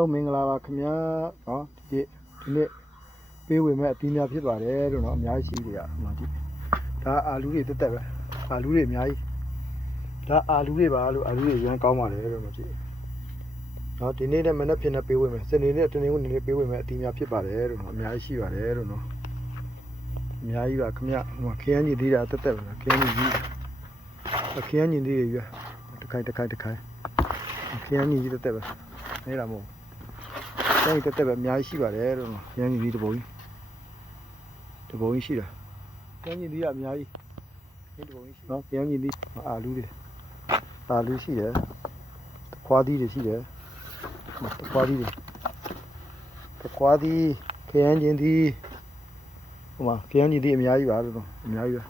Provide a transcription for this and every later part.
ဟုတ်မင်္ဂလာပါခင်ဗျာเนาะဒီဒီနေ့ပေးဝင်မဲ့အသီးများဖြစ်ပါတယ်လို့เนาะအများကြီးရှိတယ်အမှန်တိဒါအာလူတွေတက်တက်ပဲအာလူတွေအများကြီးဒါအာလူတွေပါလို့အာလူတွေရမ်းကောင်းပါတယ်လို့မကြည့်เนาะဒီနေ့နဲ့မနေ့ဖြစ်နေပေးဝင်မယ်စနေနေ့တနေ့ကနေပေးဝင်မဲ့အသီးများဖြစ်ပါတယ်လို့เนาะအများကြီးရှိပါတယ်လို့เนาะအများကြီးပါခင်ဗျဟိုခရမ်းကြီးသေးတာတက်တက်ပဲခရမ်းကြီးကြီးခရမ်းကြီးသေးတွေပြတစ်ခိုင်တစ်ခိုင်တစ်ခိုင်ခရမ်းကြီးတက်တက်ပဲနေတာမဟုတ် ကျန်တက်တက်ပဲအများကြီးရှိပါတယ်လို့ကျန်ကြီးဒီတပုံကြီးတပုံကြီးရှိတာကျန်ကြီးဒီကအများကြီးဒီတပုံကြီးရှိနော်ကျန်ကြီးဒီအာလူတွေအာလူရှိတယ်ခွားသီးတွေရှိတယ်ခွားသီးတွေခွားသီးခရမ်းချင်းသီးဟိုမှာခရမ်းချင်းသီးအများကြီးပါလို့အများကြီးပဲ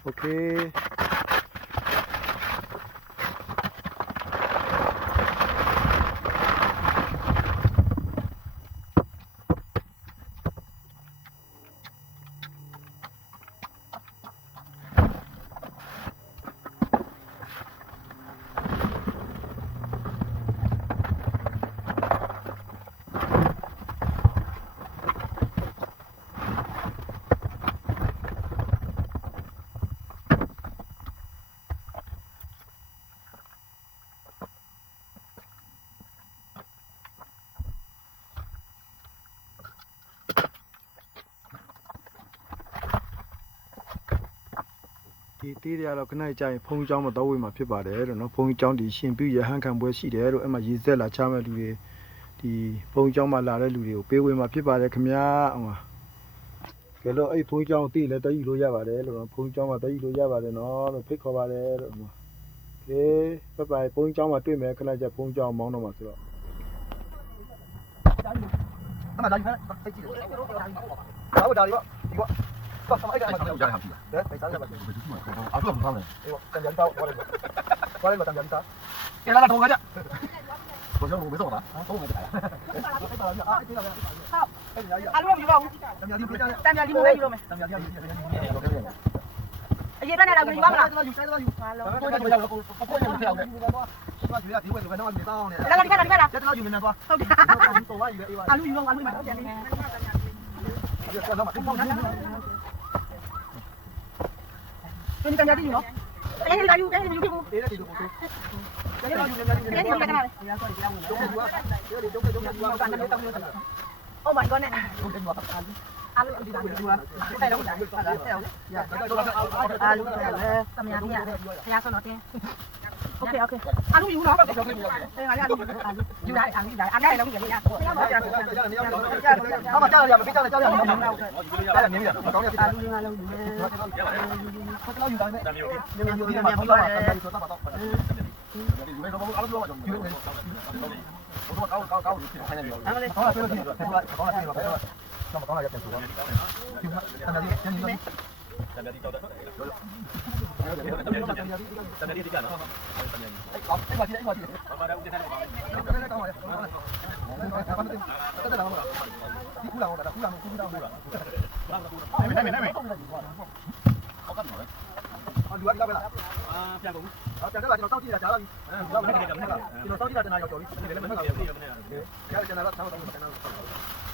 โဒီသေးတွေကတော့ခဏကြာရင်ဘုန်းကြီးကျောင်းမတော်ဝေးမှာဖြစ်ပါတယ်တဲ့နော်ဘုန်းကြီးကျောင်းဒီရှင်ပြုရဟန်းခံပွဲရှိတယ်လို့အဲ့မှာရေဆက်လာချမဲ့လူတွေဒီဘုန်းကြီးကျောင်းမှာလာတဲ့လူတွေကိုပေးဝေးမှာဖြစ်ပါတယ်ခင်ဗျာဟိုကဲလို့အဲ့ဘုန်းကြီးကျောင်းသိလဲတည်ယူလို့ရပါတယ်လို့နော်ဘုန်းကြီးကျောင်းမှာတည်ယူလို့ရပါတယ်နော်လို့ဖိတ်ခေါ်ပါတယ်လို့ဟိုကဲဘဘိုင်ဘုန်းကြီးကျောင်းမှာတွေ့မယ်ခဏကြာဘုန်းကြီးကျောင်းမောင်းတော့မှာဆိုတော့အမလာယူဖက်သိကြည့်လို့ဒါဒါဒီပေါ့ဒီပေါ့ 딱 잠깐만 아이가 잠깐만 우리 한번 네, 잘 잡았어요. 아, 그럼 다음에. 이거 잠 연타 버리고. 버리고 잠 연타. 깨라라 동 가자. 도전 보고 매서 봐라. 동 가자. 아, 이거 뭐야? 아, 알로 이거 봐. 잠 연타. 잠 연타 이거 이러면. 잠 연타 이거. 이제 bên này là người bấm là. Đây là đi cái này đi cái này. Không. Alo, alo, alo jangan jadi you know. Jangan jadi you, jangan jadi you kibu. Tidak tidak betul. Jangan jadi you kena kenal. Oh my god, nak. Alu yang tidak berdua. Kita dah dah. Ya, kita dah. Alu, sama yang ni ada. Yang sono ni ok ok ăn lúc đó ăn lúc đó ăn lúc đó ăn lúc đó ăn lúc đó ăn ngay là không nha không mà chơi giờ mình biết chơi là chơi giờ mình không đâu cái là miếng giờ mà có cái ăn lúc đó lâu rồi không lâu gì đấy nhưng mà nhưng mà không có Hãy subscribe cho kênh Ghiền Mì Gõ Để không bỏ lỡ những video hấp dẫn Sandali kau dah tak elok. Sandali tiga lah. Thank you.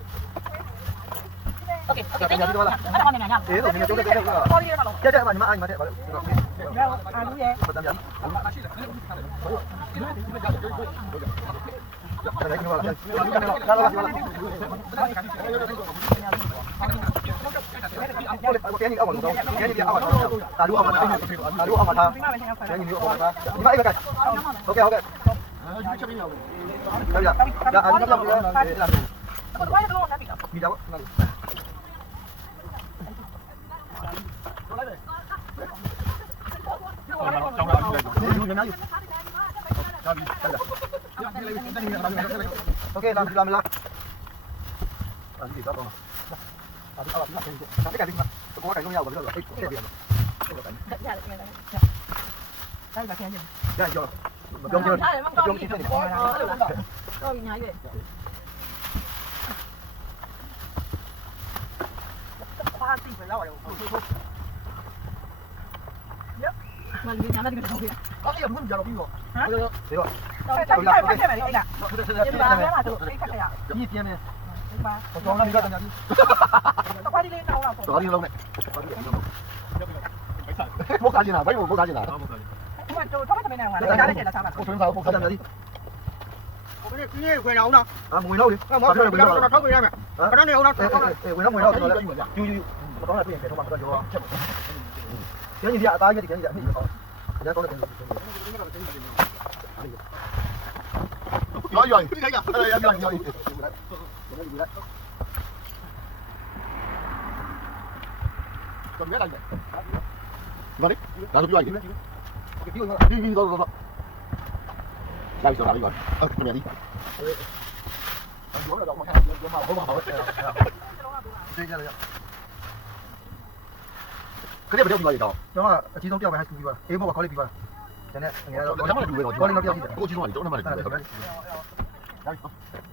Oke, oke. Ada mana nanya? Eh, ini juga kita. Ya, ya, mana aing mate. Ya, anu ya. Bentar ya. Oke, oke. Ya, ya. Ya, anu juga. Ya, anu. Ni jawab. na yun. Okay, lang sila mila. Tadi kita apa? Tadi awak nak sini. Nanti kali nak. Kau kau kau nyawa betul tak? Eh, kau biar. Ya, ya, ya. Đây là cái gì? Đây rồi. Dùng chưa? Dùng chưa? Rồi nhà vậy. Khoa tin phải lao vào. Thôi thôi thôi. 冇搞錢啊！喂，冇搞錢啊！咁啊，做初咩就俾你話，你搞得成啦，三萬。我想手，我搞得啲。quyền đâu đâu à mùi đâu đi à mỗi người quyền đâu nó có quyền đâu mà nó đi đâu đó quyền đâu quyền đâu rồi đó đó là quyền không bằng cái gì đó cái gì vậy ta cái gì vậy rồi, cái cái biển. Rồi. Dùng chưa? Dùng chưa? Có cái rồi. Được rồi. Gì tiền này? Còn con nó đi ra tận rồi, đi. Có đi rồi rồi. Bố rồi rồi rồi rồi bố cá Rồi rồi, Cô xuống sao? Cô cá tận nhà ခရက်မတယောက်ပြီးသွားရင်တော့ကျွန်တော်ကအကြီးဆုံးတယောက်ပဲဟိုက်ကူပြီးပါအေးဘောကခေါ်လိုက်ပြီးပါကျန်တဲ့ငယ်တော့ကျွန်တော်လည်းတူပဲတော့ကျွန်တော်လည်းတယောက်ပြီးတယ်အခုအကြီးဆုံးကကျွန်တော်လည်းတူပဲဟုတ်တယ်ဟုတ်တယ်